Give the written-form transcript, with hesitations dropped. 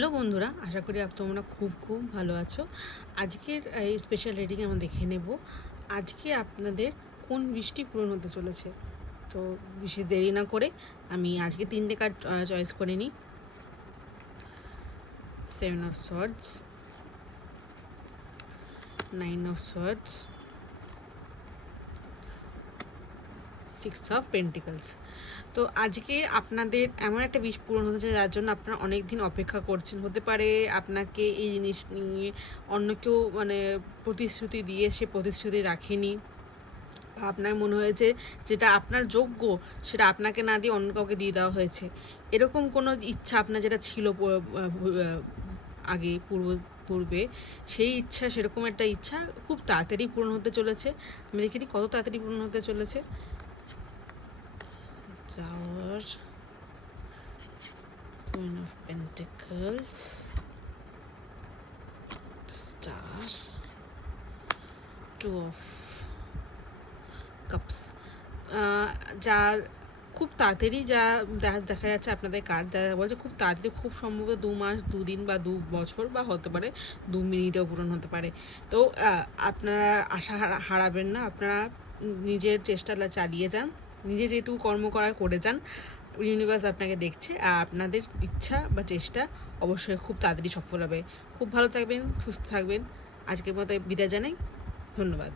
Hello বন্ধুরা, আশা করি তোমরা খুব ভালো আছো। আজকের এই স্পেশাল রিডিং আমরা দেখে নেব আজকে আপনাদের কোন বৃষ্টি পূরণ হতে চলেছে। তো বেশি দেরি না করে আমি আজকে 3টে কার্ড চয়েস করে নিই। 7 of swords, 9 of swords, 6 of pentacles. তো আজকে আপনাদের এমন একটা বিষ পূরণ হতে চায় যার জন্য আপনারা অনেক দিন অপেক্ষা করছেন। হতে পারে আপনাকে এই জিনিস নিয়ে অন্য কেউ প্রতিশ্রুতি দিয়ে সে প্রতিশ্রুতি রাখেনি, বা আপনার মনে হয়েছে যেটা আপনার যোগ্য সেটা আপনাকে না দিয়ে অন্য কাউকে দিয়ে দেওয়া হয়েছে। এরকম কোনো ইচ্ছা আপনার যেটা ছিল আগে পূর্বে, সেই ইচ্ছা, সেরকম একটা ইচ্ছা খুব তাড়াতাড়ি পূরণ হতে চলেছে। আমি দেখিনি কত তাড়াতাড়ি পূরণ হতে চলেছে। Tower, Queen of Pentacles, Star, Two of Cups. যা খুব তাড়াতাড়ি যা দেখা যাচ্ছে আপনাদের কার্ড যা বলছে খুব তাড়াতাড়ি, খুব সম্ভবত 2 মাস, 2 দিন বা 2 বছর, বা হতে পারে 2 মিনিটেও পূরণ হতে পারে। তো আপনারা আশা হারাবেন না, আপনারা নিজের চেষ্টাটা চালিয়ে যান, নিজে যেটুকু কর্ম করার করে যান। ইউনিভার্স আপনাকে দেখছে, আর আপনাদের ইচ্ছা বা চেষ্টা অবশ্যই খুব তাড়াতাড়ি সফল হবে। খুব ভালো থাকবেন, সুস্থ থাকবেন। আজকের মতো বিদায় জানাই। ধন্যবাদ।